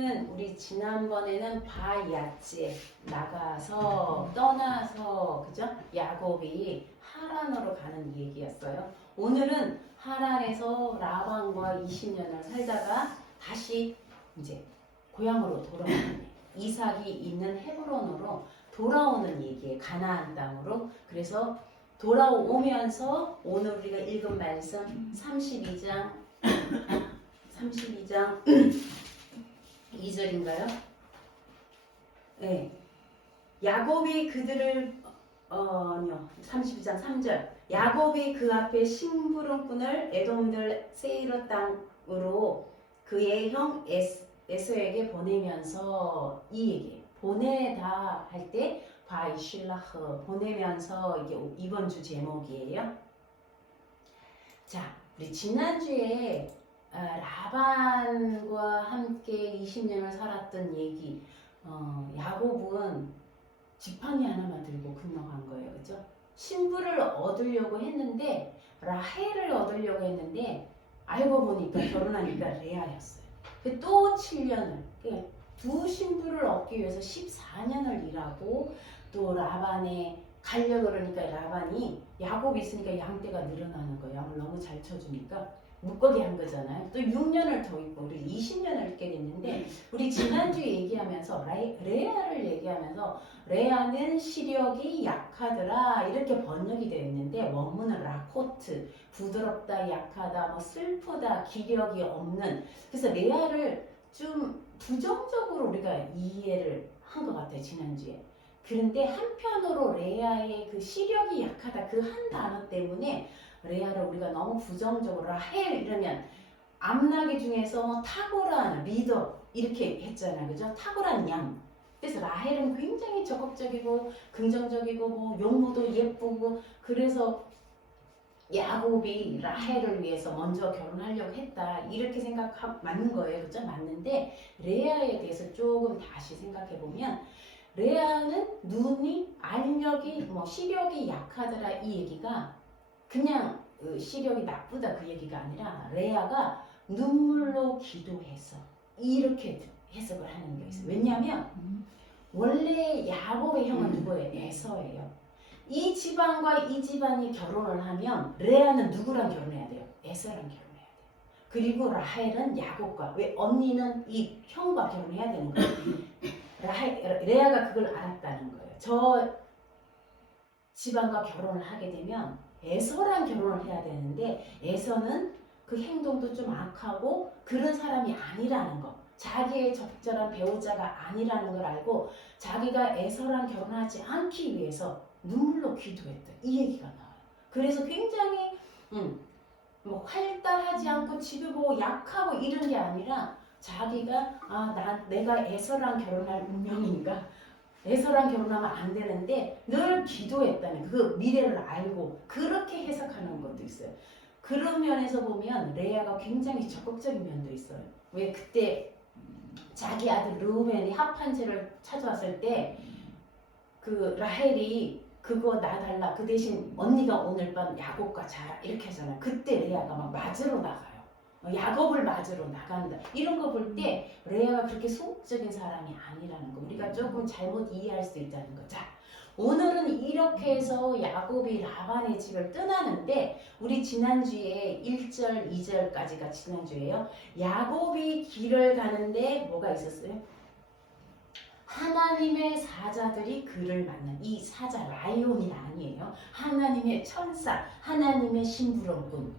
우리 지난번에는 바야째 나가서 떠나서 그죠? 야곱이 하란으로 가는 얘기였어요. 오늘은 하란에서 라반과 20년을 살다가 다시 이제 고향으로 돌아오는 이삭이 있는 헤브론으로 돌아오는 얘기예요. 가나안 땅으로. 그래서 돌아오면서 오늘 우리가 읽은 말씀 32장 2절인가요? 네. 야곱이 그들을 아니요. 32장 3절. 야곱이 그 앞에 심부름꾼을 에돔들 세이르 땅으로 그의 형 에서에게 보내면서 이 얘기. 보내다 할 때 바이실라흐 보내면서 이게 이번 주 제목이에요. 자, 우리 지난주에 라반과 함께 20년을 살았던 얘기. 야곱은 지팡이 하나만 들고 근영한 거예요. 그죠? 신부를 얻으려고 했는데 라헬을 얻으려고 했는데 알고 보니까 결혼하니까 레아였어요. 또 7년을 두 신부를 얻기 위해서 14년을 일하고 또 라반에 가려고 그러니까 라반이 야곱이 있으니까 양떼가 늘어나는 거예요. 양을 너무 잘 쳐주니까 묶어게 한 거잖아요. 또 6년을 더 있고 우리 20년을 있게 됐는데 우리 지난주에 얘기하면서 레아를 얘기하면서 레아는 시력이 약하더라 이렇게 번역이 되어 있는데 원문은 라코트 부드럽다 약하다 뭐 슬프다 기력이 없는 그래서 레아를 좀 부정적으로 우리가 이해를 한 것 같아요. 지난주에. 그런데 한편으로 레아의 그 시력이 약하다 그 한 단어 때문에 레아를 우리가 너무 부정적으로 라헬 이러면 암나귀 중에서 탁월한 리더 이렇게 했잖아요. 그죠? 탁월한 양. 그래서 라헬은 굉장히 적극적이고 긍정적이고 뭐 용모도 예쁘고 그래서 야곱이 라헬을 위해서 먼저 결혼하려고 했다 이렇게 맞는 거예요. 그죠? 맞는데 레아에 대해서 조금 다시 생각해 보면 레아는 눈이 알력이 뭐 시력이 약하더라 이 얘기가 그냥 시력이 나쁘다 그 얘기가 아니라 레아가 눈물로 기도해서 이렇게 해석을 하는 게 있어요. 왜냐하면 원래 야곱의 형은 누구예요? 에서예요. 이 집안과 이 집안이 결혼을 하면 레아는 누구랑 결혼해야 돼요? 에서랑 결혼해야 돼요. 그리고 라헬은 야곱과 왜 언니는 이 형과 결혼해야 되는 거예요. 레아가 그걸 알았다는 거예요. 저 집안과 결혼을 하게 되면 에서랑 결혼을 해야 되는데 에서는 그 행동도 좀 악하고 그런 사람이 아니라는 거 자기의 적절한 배우자가 아니라는 걸 알고 자기가 에서랑 결혼하지 않기 위해서 눈물로 기도했다 이 얘기가 나와요. 그래서 굉장히 뭐 활달하지 않고 집에 보고 약하고 이런 게 아니라 자기가 내가 에서랑 결혼할 운명인가 에서랑 결혼하면 안 되는데 늘 기도했다는 그 미래를 알고 그렇게 해석하는 것도 있어요. 그런 면에서 보면 레아가 굉장히 적극적인 면도 있어요. 왜 그때 자기 아들 르우벤이 합판제를 찾아왔을 때 그 라헬이 그거 놔달라 그 대신 언니가 오늘 밤 야곱과 자라 이렇게 하잖아요. 그때 레아가 막 맞으러 나가요. 야곱을 맞으러 나간다. 이런 거 볼 때 레아가 그렇게 소극적인 사람이 아니라는 거 우리가 조금 잘못 이해할 수 있다는 거. 자, 오늘은 이렇게 해서 야곱이 라반의 집을 떠나는데 우리 지난주에 1절, 2절까지가 지난주예요. 야곱이 길을 가는데 뭐가 있었어요? 하나님의 사자들이 그를 만난 이 사자 라이온이 아니에요. 하나님의 천사, 하나님의 심부름꾼.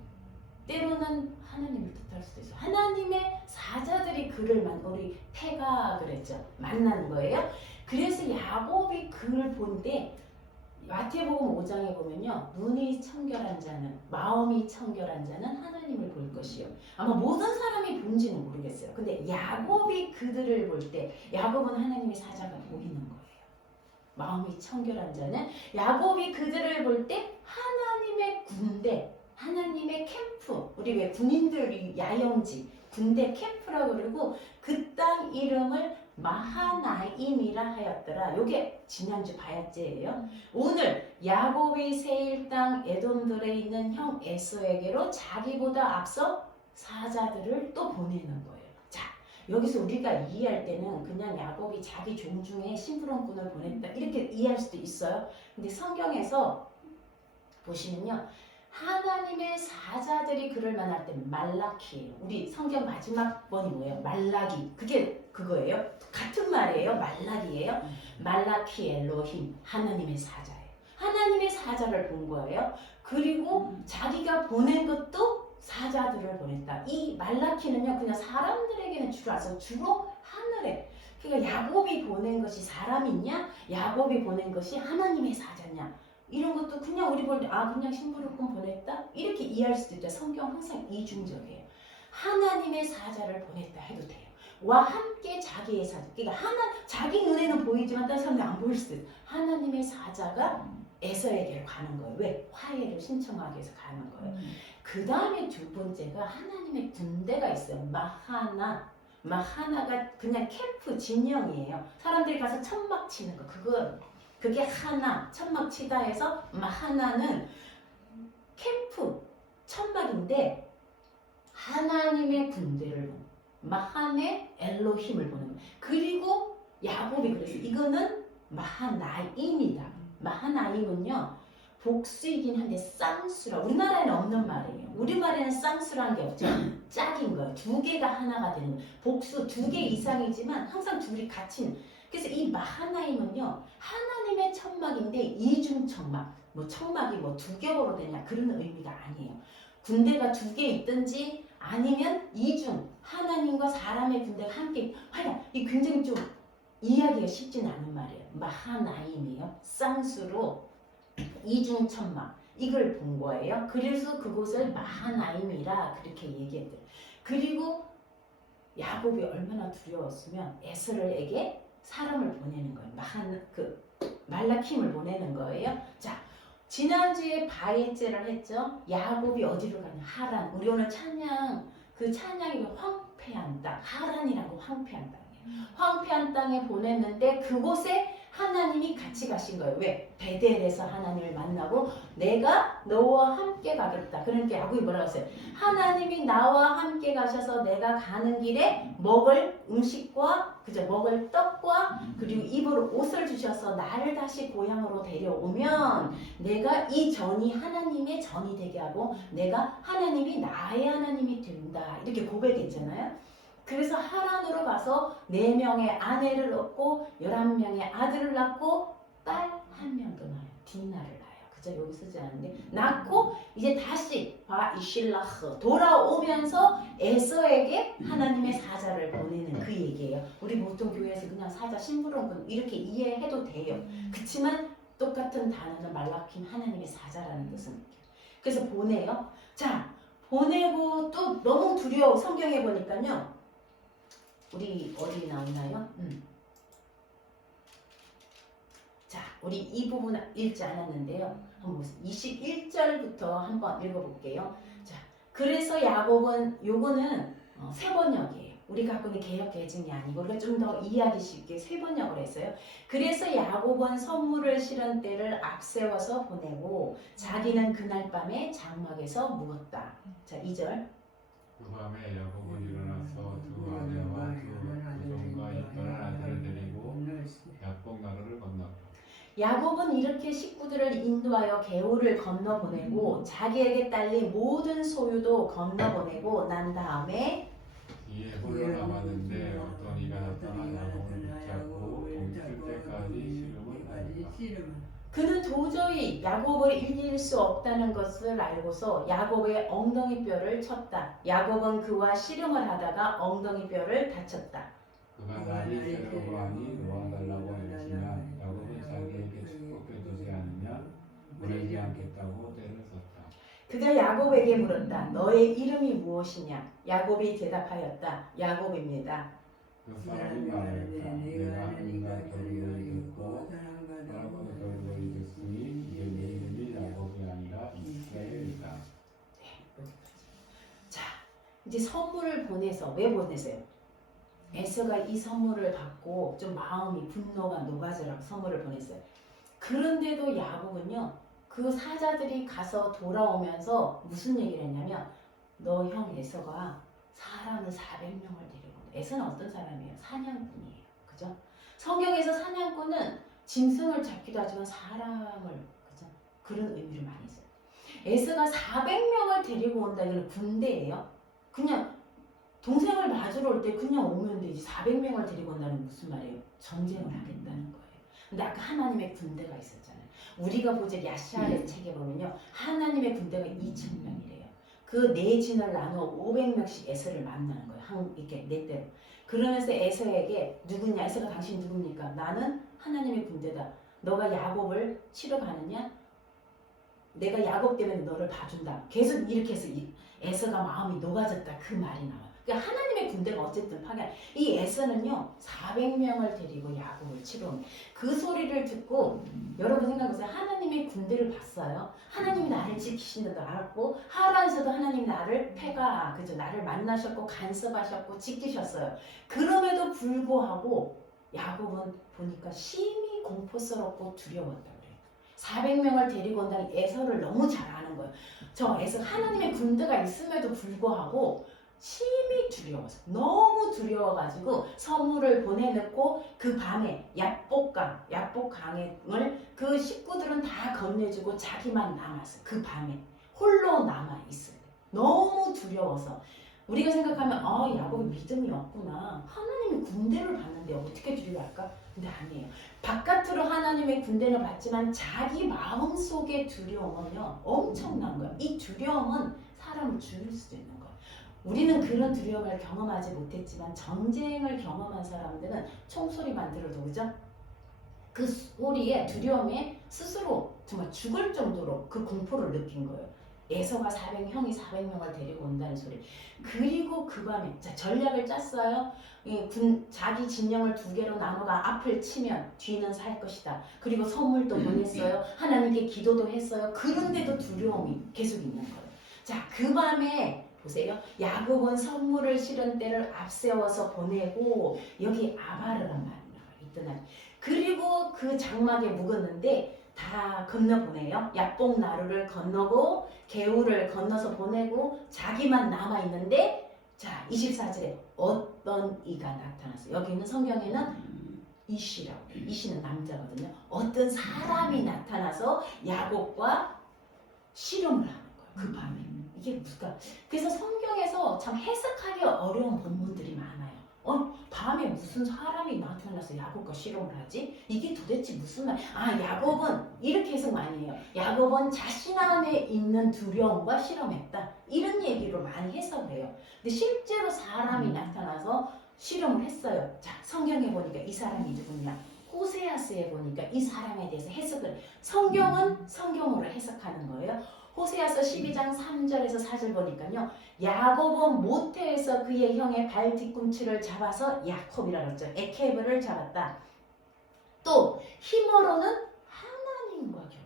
때로는 하나님을 뜻할 수도 있어요. 하나님의 사자들이 그를 우리 태가 그랬죠. 만난 거예요. 그래서 야곱이 그를 본데 마태복음 5장에 보면요. 눈이 청결한 자는 마음이 청결한 자는 하나님을 볼 것이요. 아마 모든 사람이 본지는 모르겠어요. 근데 야곱이 그들을 볼 때 야곱은 하나님의 사자가 보이는 거예요. 마음이 청결한 자는 야곱이 그들을 볼 때 하나님의 군대 하나님의 캠프 우리 왜 군인들 야영지 군대 캠프라고 그러고 그 땅 이름을 마하나임이라 하였더라. 요게 지난주 바야제예요. 오늘 야곱이 세일 땅 에돔들에 있는 형 에서에게로 자기보다 앞서 사자들을 또 보내는 거예요. 자, 여기서 우리가 이해할 때는 그냥 야곱이 자기 종 중에 심부름꾼을 보냈다 이렇게 이해할 수도 있어요. 근데 성경에서 보시면요, 하나님의 사자들이 그를 만날 때 말라키예요. 우리 성경 마지막 번이 뭐예요? 말라기. 그게 그거예요. 같은 말이에요. 말라기예요. 말라키 엘로힘, 하나님의 사자예요. 하나님의 사자를 본 거예요. 그리고 자기가 보낸 것도 사자들을 보냈다. 이 말라키는요, 그냥 사람들에게는 주로 하늘에. 그러니까 야곱이 보낸 것이 사람이냐, 야곱이 보낸 것이 하나님의 사자냐, 이런 것도 그냥 우리 볼 때 그냥 심부름꾼 보냈다 이렇게 이해할 수도 있다. 성경 항상 이중적이에요. 하나님의 사자를 보냈다 해도 돼요. 와 함께 자기의 사자. 그러니까 자기 눈에는 보이지만 다른 사람이 안 보일 수도 있어요. 하나님의 사자가 에서에게로 가는 거예요. 왜? 화해를 신청하기 위해서 가는 거예요. 그 다음에 두 번째가 하나님의 군대가 있어요. 마하나가 그냥 캠프 진영이에요. 사람들이 가서 천막 치는 거. 그게 하나, 천막 치다 해서 마하나는 캠프, 천막인데 하나님의 군대를 보는, 마하네 엘로힘을 보는 거예요. 그리고 야곱이 그래서 이거는 마하나임이다. 마하나임은요, 복수이긴 한데 쌍수라. 우리나라에는 없는 말이에요. 우리말에는 쌍수라는 게 없죠. 짝인 거예요. 두 개가 하나가 되는 거예요. 복수 두 개 이상이지만 항상 둘이 같이. 그래서 이 마하나임은요, 하나님의 천막인데 이중 천막. 천막이 두 겹으로 되냐 그런 의미가 아니에요. 군대가 두 개 있든지 아니면 이중, 하나님과 사람의 군대가 함께. 하여 이 굉장히 좀 이해하기가 쉽진 않은 말이에요. 마하나임이에요. 쌍수로 이중 천막. 이걸 본 거예요. 그래서 그곳을 마하나임이라 그렇게 얘기했대요. 그리고 야곱이 얼마나 두려웠으면 에스를에게 사람을 보내는 거예요. 말라킴을 보내는 거예요. 자, 지난주에 바에제를 했죠. 야곱이 어디로 가냐? 하란. 우리 오늘 찬양이 황폐한 땅. 하란이라고 황폐한 땅이에요. 황폐한 땅에 보냈는데 그곳에 하나님이 같이 가신 거예요. 왜? 베델에서 하나님을 만나고 내가 너와 함께 가겠다. 그러니까 야곱이 뭐라고 했어요? 하나님이 나와 함께 가셔서 내가 가는 길에 먹을 음식과 먹을 떡과 그리고 입을 옷을 주셔서 나를 다시 고향으로 데려오면 내가 이 전이 하나님의 전이 되게 하고 내가 하나님이 나의 하나님이 된다. 이렇게 고백했잖아요. 그래서 하란으로 가서 4명의 아내를 얻고 11명의 아들을 낳고 딸 1명도 낳아요. 디나를 낳아요. 그죠? 여기 쓰지 않은데 낳고 이제 다시 바이실라흐 돌아오면서 에서에게 하나님의 사자를 보내는 그 얘기예요. 우리 보통 교회에서 그냥 사자 심부름꾼 이렇게 이해해도 돼요. 그렇지만 똑같은 단어는 말라킴 하나님의 사자라는 뜻은. 그래서 보내요. 자, 보내고 또 너무 두려워. 성경에 보니까요. 우리 어디 나오나요? 자, 우리 이 부분 읽지 않았는데요. 한번 보세요. 21절부터 한번 읽어볼게요. 자, 그래서 야곱은 요거는 세번역이에요. 우리가 갖고 있는 개역 개증이 아니고 우리가 좀 더 이해하기 쉽게 세번역을 했어요. 그래서 야곱은 선물을 실은 때를 앞세워서 보내고 자기는 그날 밤에 장막에서 묵었다. 자, 2절. 그 밤에 야곱은 일어나서 두 아내와 두 종과 이쁜 아들을 데리고 야복 나루를 건넜다. 야곱은 이렇게 식구들을 인도하여 개울을 건너보내고 자기에게 딸린 모든 소유도 건너보내고 난 다음에 이에 홀로 남았는데 어떤 이가 나타나 야곱을 붙잡고 동칠 때까지 씨름을 하였다. 그는 도저히 야곱을 이길 수 없다는 것을 알고서 야곱의 엉덩이 뼈를 쳤다. 야곱은 그와 씨름을 하다가 엉덩이 뼈를 다쳤다. 그가 날이 새려고 하니 놓아달라고 했지만 야곱은 자기에게 축복해 주지 않으냐 보내지 않겠다고 때를 썼다. 그가 야곱에게 물었다. 너의 이름이 무엇이냐? 야곱이 대답하였다. 야곱입니다. 그 사람이 말했다. 내가 하나님과 결국을 이겼고 사람과 결국을 이겼으니 이제 내 이름이 야곱이 아니라 이스라엘이다. 자, 이제 선물을 보내서 왜 보내세요? 에서가 이 선물을 받고 좀 마음이 분노가 녹아져라고 선물을 보냈어요. 그런데도 야곱은요, 그 사자들이 가서 돌아오면서 무슨 얘기를 했냐면 너 형 에서가 사람을 400명을 데리고 에서는 어떤 사람이에요? 사냥꾼이에요. 그죠? 성경에서 사냥꾼은 짐승을 잡기도 하지만 사람을, 그죠? 그런 의미를 많이 써요. 에서가 400명을 데리고 온다. 이건 군대예요. 그냥 동생을 맞으러 올 때 그냥 오면 되지 400명을 데리고 온다는 무슨 말이에요? 전쟁을 하겠다는 거예요. 근데 아까 하나님의 군대가 있었잖아요. 우리가 보자 야시아의 책에 보면요. 하나님의 군대가 2,000명이래요. 그 네 진을 나눠 500명씩 에서를 만나는 거예요. 이렇게 네 대로. 그러면서 에서에게 누구냐? 에서가 당신 누굽니까? 나는 하나님의 군대다. 너가 야곱을 치러 가느냐? 내가 야곱 때문에 너를 봐준다. 계속 이렇게 해서 에서가 마음이 녹아졌다. 그 말이 나와요. 그러니까 하나님의 군대가 어쨌든 파괴. 이 에서는요 400명을 데리고 야곱을 치러 옵니다. 그 소리를 듣고 여러분 생각해보세요. 하나님의 군대를 봤어요. 하나님이 나를 지키신다도 알았고 하란에서도 하나님 나를 패가 그죠 나를 만나셨고 간섭하셨고 지키셨어요. 그럼에도 불구하고 야곱은 보니까 심히 공포스럽고 두려웠다. 400명을 데리고 온다는 에서를 너무 잘 아는 거예요. 저 에서 하나님의 군대가 있음에도 불구하고 심히 두려워서 너무 두려워가지고 선물을 보내놓고 그 밤에 야복강을 그 식구들은 다 건네주고 자기만 남았어요. 그 밤에 홀로 남아있어요. 너무 두려워서 우리가 생각하면 야곱이 믿음이 없구나. 하나님이 군대를 봤는데 어떻게 두려워할까? 근데 아니에요. 바깥으로 하나님의 군대를 봤지만 자기 마음속의 두려움은요 엄청난 거예요. 이 두려움은 사람을 죽일 수도 있는 거예요. 우리는 그런 두려움을 경험하지 못했지만 전쟁을 경험한 사람들은 총소리만 들어도 그죠? 그 소리에 두려움에 스스로 정말 죽을 정도로 그 공포를 느낀 거예요. 에서가 형이 400명을 데리고 온다는 소리. 그리고 그 밤에 전략을 짰어요. 자기 진영을 2개로 나눠가 앞을 치면 뒤는 살 것이다. 그리고 선물도 보냈어요. 하나님께 기도도 했어요. 그런데도 두려움이 계속 있는 거예요. 자, 그 밤에 보세요. 야곱은 선물을 실은 때를 앞세워서 보내고 여기 아바르란 말이 나와요. 있던 그리고 그 장막에 묵었는데 다 건너보내요. 야복 나루를 건너고 개울을 건너서 보내고 자기만 남아있는데 자 24절에 어떤 이가 나타났어요. 여기는 성경에는 이시라고 해요. 이시는 남자거든요. 어떤 사람이 나타나서 야곱과 씨름을 하는 거예요. 그 밤에. 이게 무슨 그래서 성경에서 참 해석하기 어려운 본문들이 많아요. 밤에 무슨 사람이 나타나서 야곱과 씨름을 하지? 이게 도대체 무슨 말? 야곱은 이렇게 해석 많이 해요. 야곱은 자신 안에 있는 두려움과 씨름했다. 이런 얘기로 많이 해석을 해요. 근데 실제로 사람이 나타나서 씨름을 했어요. 자, 성경에 보니까 이 사람이 누구냐? 호세아스에 보니까 이 사람에 대해서 해석을 성경은 성경으로 해석하는 거예요. 호세아서 12장 3절에서 4절 보니까요. 야곱은 모태에서 그의 형의 발 뒤꿈치를 잡아서 야콥이라고 그랬죠. 에케브를 잡았다. 또 힘으로는 하나님과 결혼.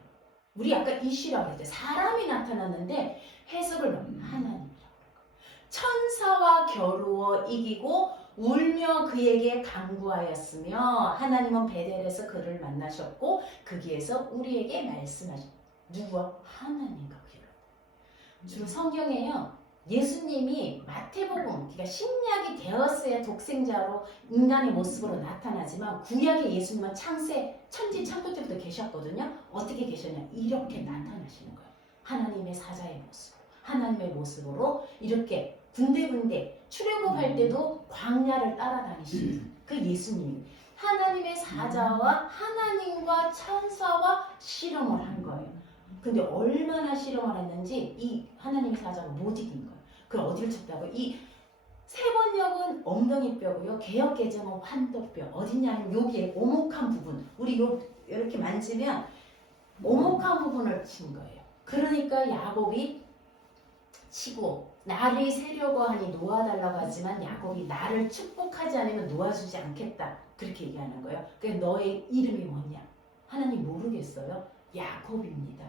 우리 아까 이시라고 했죠. 사람이 나타났는데 해석을 하나님이라고 천사와 겨루어 이기고 울며 그에게 간구하였으며 하나님은 베델에서 그를 만나셨고 거기에서 우리에게 말씀하셨다. 누구와? 하나님과 결혼. 주로 성경에요. 예수님이 마태복음, 그러니까 신약이 되었어야 독생자로 인간의 모습으로 나타나지만 구약의 예수님은 창세, 천지 창조 때부터 계셨거든요. 어떻게 계셨냐? 이렇게 나타나시는 거예요. 하나님의 사자의 모습, 하나님의 모습으로 이렇게 군데군데 출애굽할 때도 광야를 따라다니시는 그 예수님. 하나님의 사자와 하나님과 천사와 씨름을 한 거예요. 근데 얼마나 실험을 했는지 이 하나님의 사자가 못 이긴 거예요. 그럼 어디를 쳤다고? 이 세번역은 엉덩이뼈고요. 개역개정은 환도뼈. 어디냐면 여기에 오목한 부분. 우리 이렇게 만지면 오목한 부분을 친 거예요. 그러니까 야곱이 치고 나를 세려고 하니 놓아달라고 하지만 야곱이 나를 축복하지 않으면 놓아주지 않겠다. 그렇게 얘기하는 거예요. 그러니까 너의 이름이 뭐냐? 하나님 모르겠어요. 야곱입니다.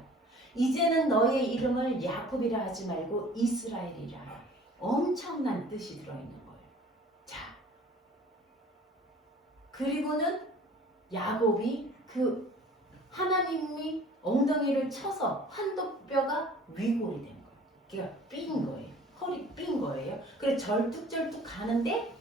이제는 너의 이름을 야곱이라 하지 말고 이스라엘이라 하라. 엄청난 뜻이 들어있는 거예요. 자, 그리고는 야곱이 그 하나님이 엉덩이를 쳐서 환도뼈가 위골이 된 거예요. 그러니까 삔 거예요. 허리 삔 거예요. 그래서 절뚝절뚝 가는데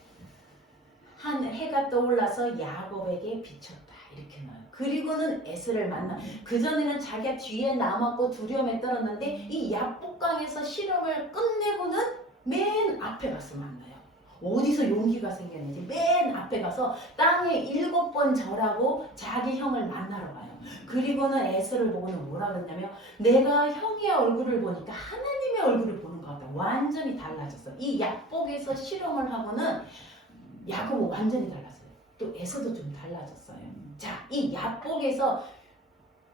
한 해가 떠올라서 야곱에게 비쳤다. 이렇게 나와요. 그리고는 에스를 만나. 그전에는 자기가 뒤에 남았고 두려움에 떨었는데 이 야복강에서 실험을 끝내고는 맨 앞에 가서 만나요. 어디서 용기가 생겼는지 맨 앞에 가서 땅에 7번 절하고 자기 형을 만나러 가요. 그리고는 에스를 보고는 뭐라 그랬냐면 내가 형의 얼굴을 보니까 하나님의 얼굴을 보는 것 같다. 완전히 달라졌어. 이 야복에서 실험을 하고는 야곱은 완전히 달랐어요. 또 에서도 좀 달라졌어요. 자, 이 야복에서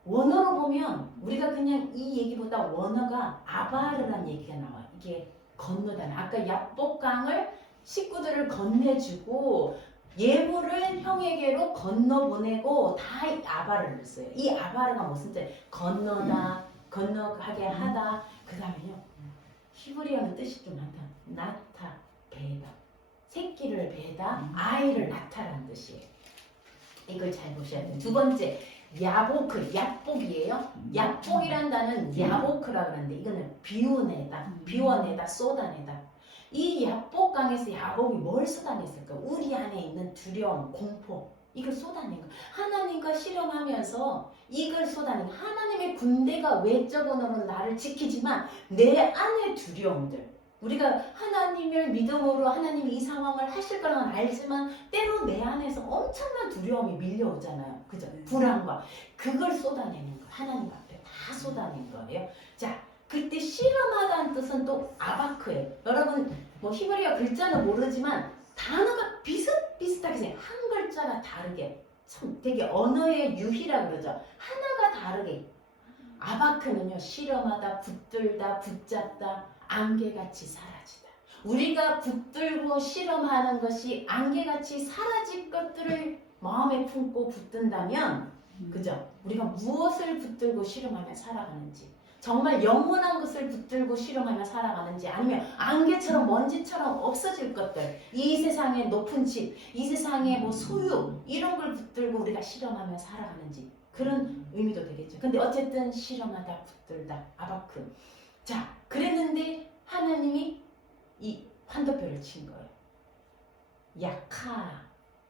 원어로 보면 우리가 그냥 이 얘기보다 원어가 아바르란 얘기가 나와요. 이게 건너다니. 아까 야복강을 식구들을 건네주고 예물을 형에게로 건너보내고 다 아바르를 써요. 이 아바르가 무슨 뜻? 건너다, 건너가게 하다. 그 다음에요. 히브리어는 뜻이 좀 많다. 낳다, 배다. 새끼를 배다, 아이를 낳다라는 뜻이에요. 이걸 잘 보셔야 돼요. 두 번째, 야보크, 약복이에요. 약복이란 단어는 야보크라 그러는데 이거는 비워내다, 비워내다, 쏟아내다. 이 약복강에서 야곱이 뭘 쏟아냈을까? 우리 안에 있는 두려움, 공포, 이걸 쏟아낸 거. 하나님과 실험하면서 이걸 쏟아낸 거. 하나님의 군대가 외적으로는 나를 지키지만 내 안의 두려움들. 우리가 하나님을 믿음으로 하나님이 이 상황을 하실 거라는 알지만 때로 내 안에서 엄청난 두려움이 밀려오잖아요. 그죠? 불안과. 그걸 쏟아내는 거. 하나님 앞에 다 쏟아낸 거예요. 자, 그때 실험하다는 뜻은 또 아바크예요. 여러분 뭐 히브리어 글자는 모르지만 단어가 비슷비슷하게 생겨요. 한 글자가 다르게. 참 되게 언어의 유희라 그러죠. 하나가 다르게. 아바크는요, 실험하다, 붙들다, 붙잡다, 안개같이 사라지다. 우리가 붙들고 실험하는 것이 안개같이 사라질 것들을 마음에 품고 붙든다면, 그죠? 우리가 무엇을 붙들고 실험하며 살아가는지, 정말 영원한 것을 붙들고 실험하며 살아가는지, 아니면 안개처럼 먼지처럼 없어질 것들, 이 세상의 높은 집, 이 세상의 뭐 소유, 이런 걸 붙들고 우리가 실험하며 살아가는지, 그런 의미도 되겠죠. 근데 어쨌든 실험하다, 붙들다, 아바크. 자, 그랬는데 하나님이 이 환도표를 친 거예요. 야카.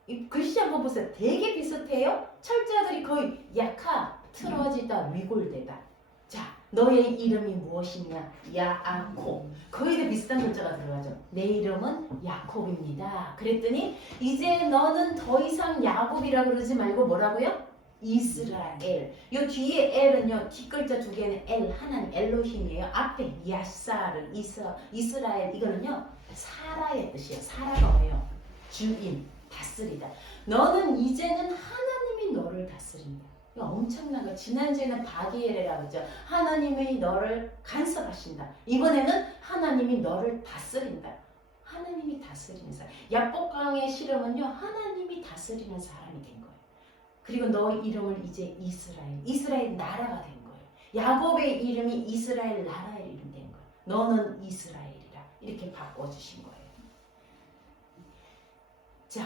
이 글씨 한번 보세요. 되게 비슷해요. 철자들이 거의 야카, 틀어지다, 위골되다. 자, 너의 이름이 무엇이냐? 야아콥. 거의 다 비슷한 글자가 들어가죠. 내 이름은 야콥입니다. 그랬더니 이제 너는 더 이상 야곱이라 그러지 말고 뭐라고요? 이스라엘. 요 뒤에 엘은요, 뒷글자 두 개는 엘, 하나님 엘로힘이에요. 앞에 야사르, 이스라엘. 이거는요, 사라의 뜻이에요. 사라가 뭐예요? 주인, 다스리다. 너는 이제는 하나님이 너를 다스린다. 이거 엄청난 거. 지난주에는 바기엘이라고 하죠. 하나님이 너를 간섭하신다. 이번에는 하나님이 너를 다스린다. 하나님이 다스리는 사람. 야복강의 실험은요, 하나님이 다스리는 사람이 된 거예요. 그리고 너 이름을 이제 이스라엘 나라가 된 거예요. 야곱의 이름이 이스라엘 나라의 이름 된 거예요. 너는 이스라엘이라 이렇게 바꿔주신 거예요. 자,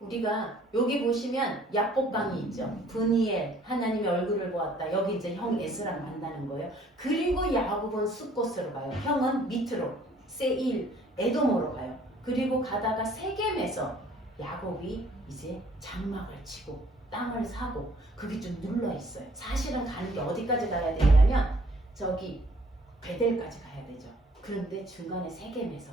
우리가 여기 보시면 야복강이 있죠. 브니엘 하나님의 얼굴을 보았다. 여기 이제 형 에스랑 만나는 거예요. 그리고 야곱은 숫곳으로 가요. 형은 밑으로 세일 에돔으로 가요. 그리고 가다가 세겜에서 야곱이 이제 장막을 치고 땅을 사고 그게 좀 눌러 있어요. 사실은 가는 게 어디까지 가야 되냐면 저기 베델까지 가야 되죠. 그런데 중간에 세겜에서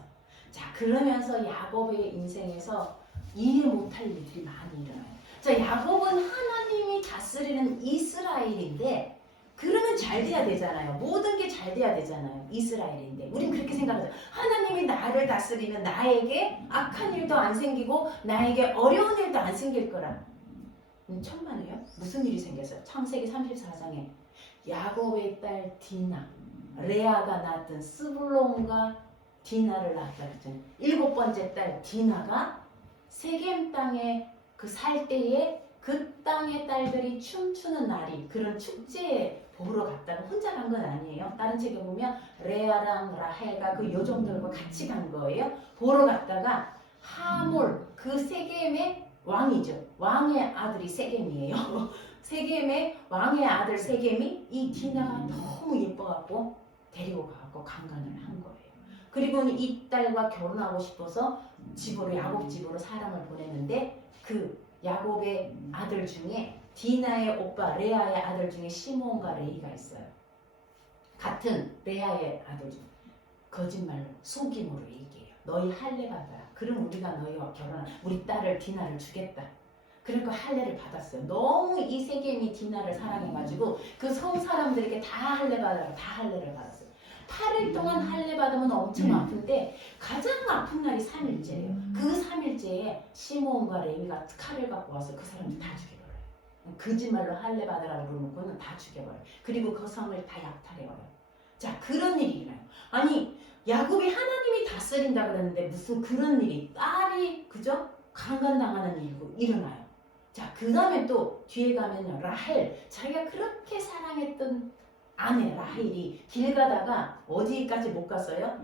자, 그러면서 야곱의 인생에서 이해 못할 일들이 많이 일어나요. 자, 야곱은 하나님이 다스리는 이스라엘인데 그러면 잘 돼야 되잖아요. 모든 게 잘 돼야 되잖아요. 이스라엘인데 우린 그렇게 생각하죠. 하나님이 나를 다스리면 나에게 악한 일도 안 생기고 나에게 어려운 일도 안 생길 거라. 천만에요? 무슨 일이 생겼어요? 창세기 34장에 야곱의 딸 디나, 레아가 낳았던 스불론과 디나를 낳았다 그랬잖아요. 7번째 딸 디나가 세겜 땅에 그 살 때에 그 땅의 딸들이 춤추는 날이 그런 축제에 보러 갔다가 혼자 간 건 아니에요. 다른 책에 보면 레아랑 라헬과 그 요정들과 같이 간 거예요. 보러 갔다가 하몰 그 세겜의 왕이죠. 왕의 아들이 세겜이에요. 세겜의 왕의 아들 세겜이 이 디나가 너무 예뻐갖고 데리고 가고 강간을 한 거예요. 그리고 이 딸과 결혼하고 싶어서 집으로 야곱 집으로 사람을 보냈는데 그 야곱의 아들 중에 디나의 오빠 레아의 아들 중에 시몬과 레이가 있어요. 같은 레아의 아들 중 거짓말로 속임으로 얘기해요. 너희 할례 받아라. 그럼 우리가 너희와 결혼한 우리 딸을 디나를 주겠다. 그러니까 할례를 받았어요. 너무 이 세겜이 디나를 사랑해가지고 그 성 사람들에게 다 할례 받아라. 다 할례를 받았어요. 8일 동안 할례 받으면 엄청 아픈데 가장 아픈 날이 3일째예요. 그 3일째에 시몬과 레위가 칼을 갖고 와서 그 사람들 다 죽여버려요. 거짓말로 할례 받으라고 그러고는 다 죽여버려요. 그리고 그 성을 다 약탈해버려요. 자, 그런 일이 일어나요. 아니 야곱이 하나님이 다스린다 그랬는데 무슨 그런 일이 딸이 그죠? 강간당하는 일이 일어나요. 자, 그 다음에 또 뒤에 가면요. 라헬, 자기가 그렇게 사랑했던 아내 라헬이 길 가다가 어디까지 못 갔어요?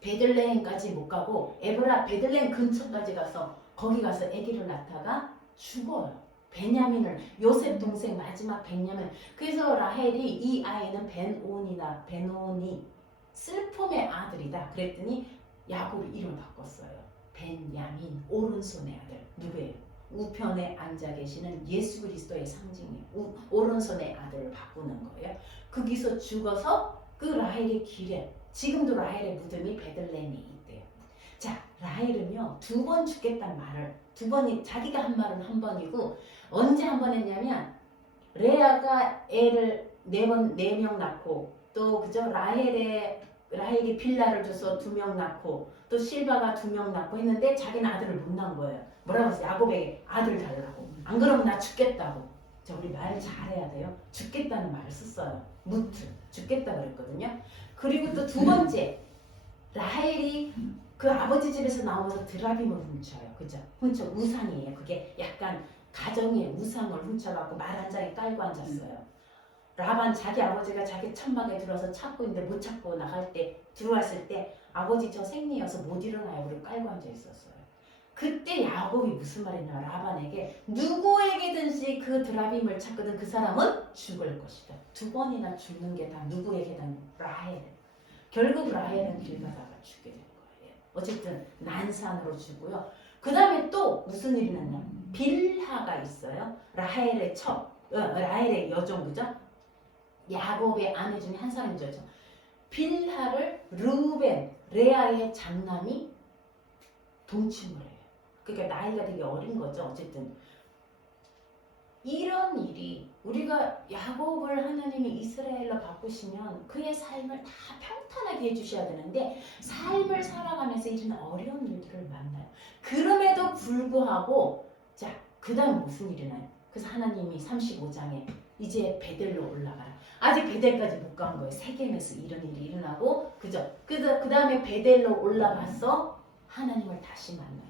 베들레헴까지 못 가고 에브라 베들레헴 근처까지 가서 거기 가서 아기를 낳다가 죽어요. 베냐민을 요셉 동생 마지막 베냐민. 그래서 라헬이 이 아이는 베노니 슬픔의 아들이다. 그랬더니 야곱이 이름을 바꿨어요. 베냐민 오른손의 아들. 누구예요? 우편에 앉아 계시는 예수 그리스도의 상징이에요. 오른손의 아들을 바꾸는 거예요. 거기서 죽어서 그 라헬의 길에 지금도 라헬의 무덤이 베들레헴에 있대요. 자, 라헬은요 2번 죽겠다는 말을 2번이 자기가 한 말은 한 번이고 언제 한 번 했냐면 레아가 애를 4명 낳고 또 그죠 라헬이 빌라를 줘서 2명 낳고 또 실바가 2명 낳고 했는데 자기는 아들을 못 낳은 거예요. 뭐라고 했어요? 야곱에게 아들 달라고. 안 그러면 나 죽겠다고. 자, 우리 말 잘해야 돼요. 죽겠다는 말을 썼어요. 무트. 죽겠다 그랬거든요. 그리고 또 2번째 라헬이 그 아버지 집에서 나오면서 드라빔을 훔쳐요. 그죠? 훔쳐 우상이에요. 그게 약간 가정의 우상을 훔쳐갖고 말 한 장에 깔고 앉았어요. 라반 자기 아버지가 자기 천막에 들어서 찾고 있는데 못 찾고 나갈 때 들어왔을 때 아버지 저 생리여서 못 일어나요. 그리고 깔고 앉아 있었어요. 그때 야곱이 무슨 말했냐 라반에게 누구에게든지 그 드라빔을 찾거든 그 사람은 죽을 것이다. 2번이나 죽는 게 다 누구에게든 라헬. 결국 라헬은 길 가다가 죽게 된 거예요. 어쨌든 난산으로 죽고요. 그 다음에 또 무슨 일이 났냐 빌하가 있어요. 라헬의 여종 그죠? 야곱의 아내 중에 한 사람이죠. 빌하를 르우벤 레아의 장남이 동침을 해요. 그러니까 나이가 되게 어린 거죠. 어쨌든 이런 일이 우리가 야곱을 하나님이 이스라엘로 바꾸시면 그의 삶을 다 평탄하게 해주셔야 되는데 삶을 살아가면서 이런 어려운 일들을 만나요. 그럼에도 불구하고 자, 그 다음 무슨 일이 나요? 그래서 하나님이 35장에 이제 베델로 올라가라. 아직 베델까지 못 간 거예요. 세겜에서 이런 일이 일어나고 그죠? 그 다음에 베델로 올라가서 하나님을 다시 만나요.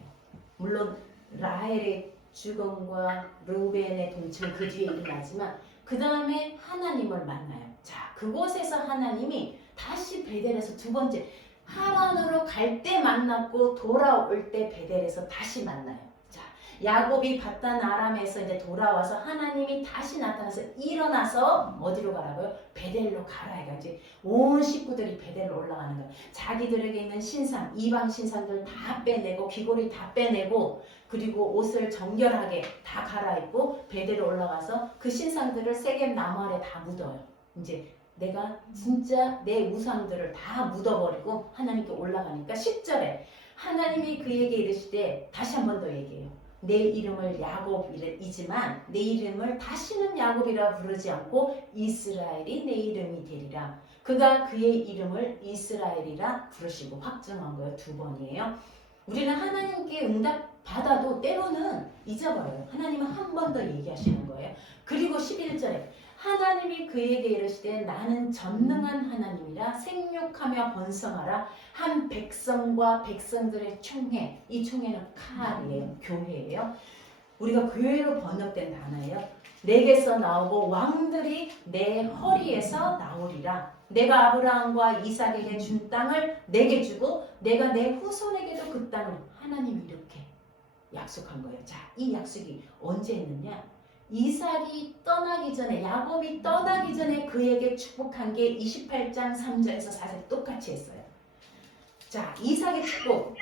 물론 라헬의 죽음과 르우벤의 동침은 그 뒤에 일어나지만 그 다음에 하나님을 만나요. 자, 그곳에서 하나님이 다시 베델에서 2번째 하란으로 갈 때 만났고 돌아올 때 베델에서 다시 만나요. 자, 야곱이 봤던 아람에서 이제 돌아와서 하나님이 다시 나타나서 일어나서 어디로 가라고요? 베델로 가라. 이제 온 식구들이 베델로 올라가는 거예요. 자기들에게 있는 신상, 이방 신상들 다 빼내고 귀고리 다 빼내고 그리고 옷을 정결하게 다 갈아입고 베델로 올라가서 그 신상들을 세겜 나무 아래 다 묻어요. 이제 내가 진짜 내 우상들을 다 묻어버리고 하나님께 올라가니까 10절에 하나님이 그에게 이르시되 다시 한 번 더 얘기해요. 내 이름을 야곱이지만 내 이름을 다시는 야곱이라 부르지 않고 이스라엘이 내 이름이 되리라. 그가 그의 이름을 이스라엘이라 부르시고 확정한 거예요. 2번이에요. 우리는 하나님께 응답 받아도 때로는 잊어버려요. 하나님은 한 번 더 얘기하시는 거예요. 그리고 11절에 하나님이 그에게 이르시되 나는 전능한 하나님이라 생육하며 번성하라. 한 백성과 백성들의 총회. 이 총회는 칼이에요. 교회예요. 우리가 교회로 번역된 단어예요. 내게서 나오고 왕들이 내 허리에서 나오리라. 내가 아브라함과 이삭에게 준 땅을 내게 주고 내가 내 후손에게도 그 땅을 하나님이 이렇게 약속한 거예요. 자, 이 약속이 언제 했느냐? 이삭이 떠나기 전에 야곱이 떠나기 전에 그에게 축복한 게 28장 3절에서 4절 똑같이 했어요. 자, 이삭의 축복.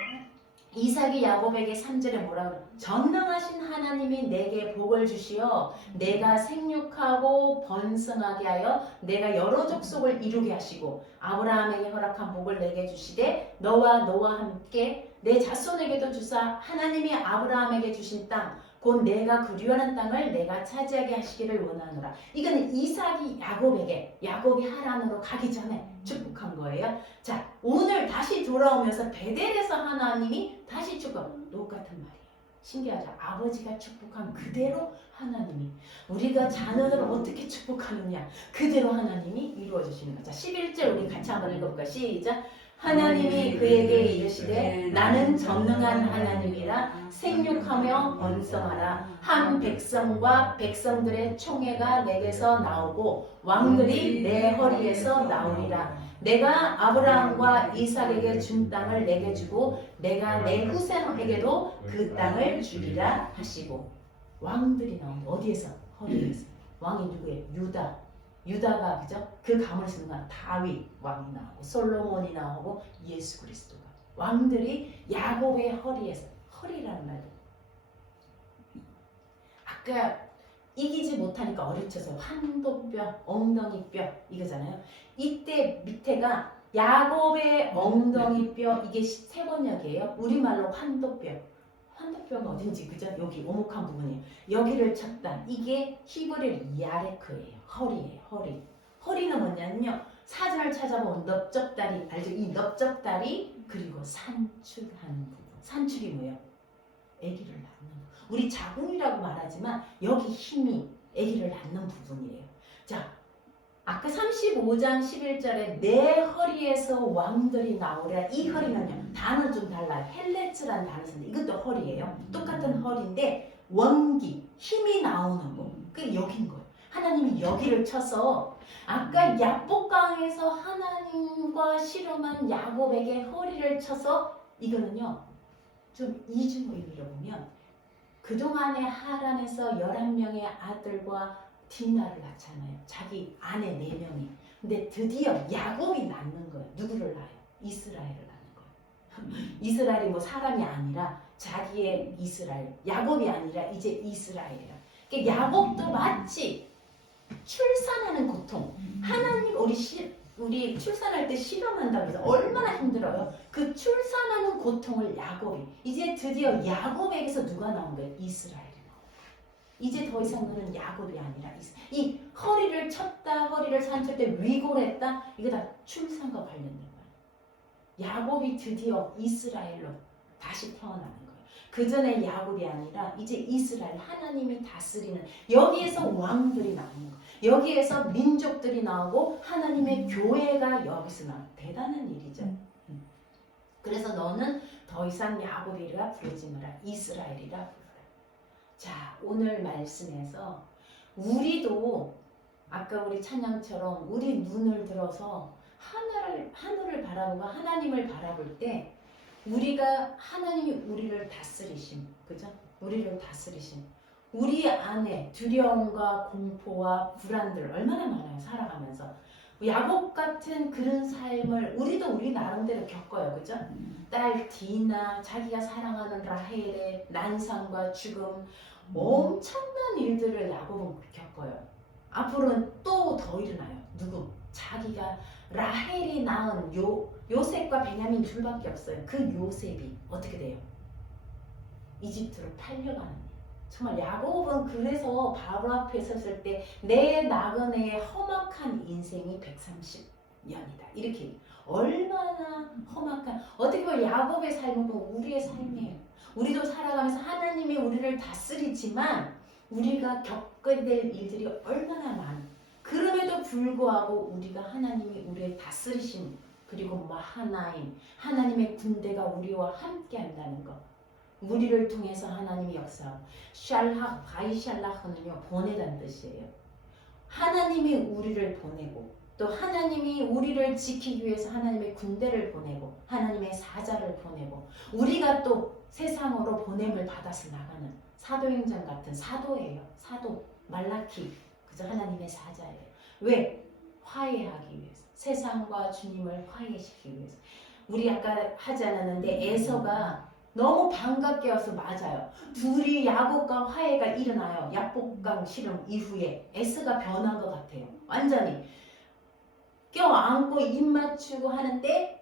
이삭이 야곱에게 3절에 뭐라고 그래요? 전능하신 하나님이 내게 복을 주시어 내가 생육하고 번성하게 하여 내가 여러 족속을 이루게 하시고 아브라함에게 허락한 복을 내게 주시되 너와 함께 내 자손에게도 주사 하나님이 아브라함에게 주신 땅 곧 내가 그리워하는 땅을 내가 차지하게 하시기를 원하노라. 이거는 이삭이 야곱이 하란으로 가기 전에 축복한 거예요. 자, 오늘 다시 돌아오면서 베델에서 하나님이 다시 축복. 똑같은 말이에요. 신기하죠? 아버지가 축복한 그대로 하나님이 우리가 자녀들을 어떻게 축복하느냐 그대로 하나님이 이루어 주시는 거죠. 11절 우리 같이 한번 읽어볼까요? 시작. 하나님이 그에게 이르시되 나는 전능한 하나님이라 생육하며 번성하라. 한 백성과 백성들의 총회가 내게서 나오고 왕들이 내 허리에서 나오리라. 내가 아브라함과 이삭에게 준 땅을 내게 주고 내가 내 후손에게도 그 땅을 주리라 하시고 왕들이 나온다. 어디에서? 허리에서. 왕이 누구예요? 유다가 그죠? 그 감을 쓰는 건 다윗 왕이 나오고 솔로몬이 나오고 예수 그리스도가 왕들이 야곱의 허리라는 말도 아까 이기지 못하니까 어리쳐서 환도뼈, 엉덩이뼈 이거잖아요. 이때 밑에가 야곱의 엉덩이뼈 이게 세번역이에요. 우리말로 환도뼈가 어딘지 그죠? 여기 오목한 부분이에요. 여기를 쳤다. 이게 히브리 야레크예요. 허리예요. 허리는 뭐냐면요. 사전을 찾아보면 넓적다리 알죠? 이 넓적다리 그리고 산출하는 부분. 산출이 뭐예요? 아기를 낳는 부분. 우리 자궁이라고 말하지만 여기 힘이 아기를 낳는 부분이에요. 자, 아까 35장 11절에 내 허리에서 왕들이 나오리라. 이 허리는요. 단어 좀 달라요. 헬레츠라는 단어 쓰는데 이것도 허리예요. 똑같은 허리인데 원기, 힘이 나오는 거. 그게 여긴 거예요. 하나님이 여기를 쳐서 아까 야복강에서 하나님과 실험한 야곱에게 허리를 쳐서 이거는요. 좀 이중 의미로 보면 그동안에 하란에서 11명의 아들과 디나를 낳잖아요. 자기 아내 4명이. 근데 드디어 야곱이 낳는 거예요. 누구를 낳아요? 이스라엘을 낳는 거예요. 이스라엘이 뭐 사람이 아니라 자기의 이스라엘. 야곱이 아니라 이제 이스라엘이야. 그러니까 야곱도 마치 출산하는 고통. 하나님 우리 출산할 때 실험한다고 해서 얼마나 힘들어요. 그 출산하는 고통을 야곱이 이제 드디어 야곱에게서 누가 나온 거예요? 이스라엘이 나온 거예요. 이제 더 이상 그는 야곱이 아니라 이 허리를 쳤다 허리를 산칠 때 위골했다 이거 다 출산과 관련된 거예요. 야곱이 드디어 이스라엘로 다시 태어나는 거예요. 그 전에 야곱이 아니라 이제 이스라엘 하나님이 다스리는 여기에서 왕들이 나오는 거예요. 여기에서 민족들이 나오고 하나님의 교회가 여기서 나와요. 대단한 일이죠. 그래서 너는 더 이상 야곱이라 부르지 마라. 이스라엘이라 부르라. 자, 오늘 말씀에서 우리도 아까 우리 찬양처럼 우리 눈을 들어서 하늘을 바라보고 하나님을 바라볼 때 우리가 하나님이 우리를 다스리심, 그죠? 우리를 다스리심. 우리 안에 두려움과 공포와 불안들 얼마나 많아요, 살아가면서. 야곱 같은 그런 삶을 우리도 우리 나름대로 겪어요, 그죠? 딸 디나, 자기가 사랑하는 라헬의 난상과 죽음, 엄청난 일들을 야곱은 겪어요. 앞으로는 또 더 일어나요. 누구? 자기가 라헬이 낳은 요셉과 베냐민 둘밖에 없어요. 그 요셉이 어떻게 돼요? 이집트로 팔려가는. 정말 야곱은 그래서 바로 앞에 섰을 때 내 나그네의 험악한 인생이 130년이다. 이렇게 얼마나 험악한 어떻게 보면 야곱의 삶은 우리의 삶이에요. 우리도 살아가면서 하나님이 우리를 다스리지만 우리가 겪게 될 일들이 얼마나 많아. 그럼에도 불구하고 우리가 하나님이 우리의 다스리심 그리고 마하나임 하나님의 군대가 우리와 함께 한다는 것. 우리를 통해서 하나님이 역사하고 샬락, 바이샬락은요 보내다는 뜻이에요. 하나님이 우리를 보내고 또 하나님이 우리를 지키기 위해서 하나님의 군대를 보내고 하나님의 사자를 보내고 우리가 또 세상으로 보냄을 받아서 나가는 사도행전 같은 사도예요. 사도 말라키 그저 하나님의 사자예요. 왜? 화해하기 위해서 세상과 주님을 화해시키기 위해서 우리 아까 하지 않았는데 에서가 너무 반갑게 와서 맞아요. 둘이 야곱과 화해가 일어나요. 약복강 실험 이후에 에서가 변한 것 같아요. 완전히 껴안고 입 맞추고 하는데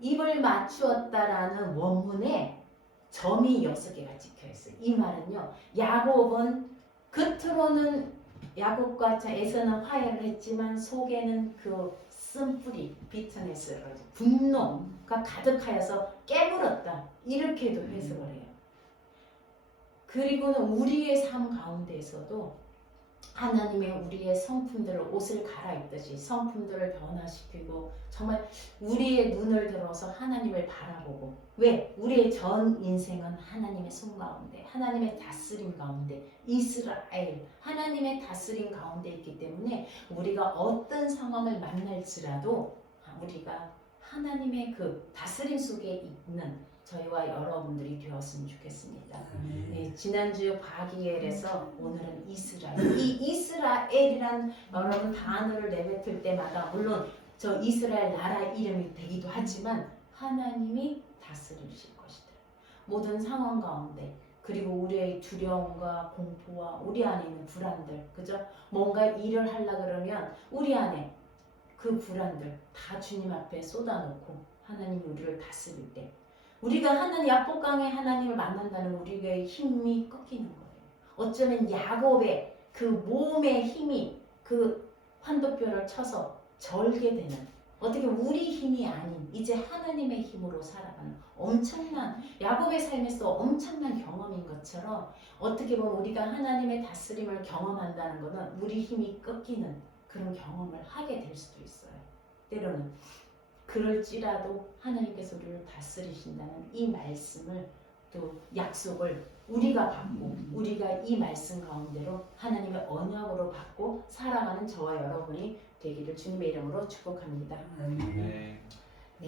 입을 맞추었다라는 원문에 점이 6개가 찍혀있어요. 이 말은요. 야곱은 겉으로는 야곱과 에서는 화해를 했지만 속에는 그 쓴뿌리, 비터네스, 분노가 가득하여서 깨물었다. 이렇게도 해석을 해요. 그리고는 우리의 삶 가운데에서도 하나님의 우리의 성품들을 옷을 갈아입듯이 성품들을 변화시키고 정말 우리의 눈을 들어서 하나님을 바라보고 왜? 우리의 전 인생은 하나님의 손 가운데 하나님의 다스림 가운데 이스라엘 하나님의 다스림 가운데 있기 때문에 우리가 어떤 상황을 만날지라도 우리가 하나님의 그 다스림 속에 있는 저희와 여러분들이 되었으면 좋겠습니다. 네, 지난주 바기엘에서 오늘은 이스라엘. 이 이스라엘이란 여러분 단어를 내뱉을 때마다 물론 저 이스라엘 나라 이름이 되기도 하지만 하나님이 다스리실 것이다. 모든 상황 가운데 그리고 우리의 두려움과 공포와 우리 안에 있는 불안들, 그죠? 뭔가 일을 하려 그러면 우리 안에 그 불안들 다 주님 앞에 쏟아놓고 하나님이 우리를 다스릴 때 우리가 하나님 약복강의 하나님을 만난다는 우리의 힘이 꺾이는 거예요. 어쩌면 야곱의 그 몸의 힘이 그 환도뼈를 쳐서 절게 되는 어떻게 우리 힘이 아닌 이제 하나님의 힘으로 살아가는 엄청난 야곱의 삶에서 엄청난 경험인 것처럼 어떻게 보면 우리가 하나님의 다스림을 경험한다는 것은 우리 힘이 꺾이는 그런 경험을 하게 될 수도 있어요. 때로는 그럴지라도 하나님께서 우리를 다스리신다는 이 말씀을 또 약속을 우리가 받고 우리가 이 말씀 가운데로 하나님의 언약으로 받고 살아가는 저와 여러분이 되기를 주님의 이름으로 축복합니다. 네.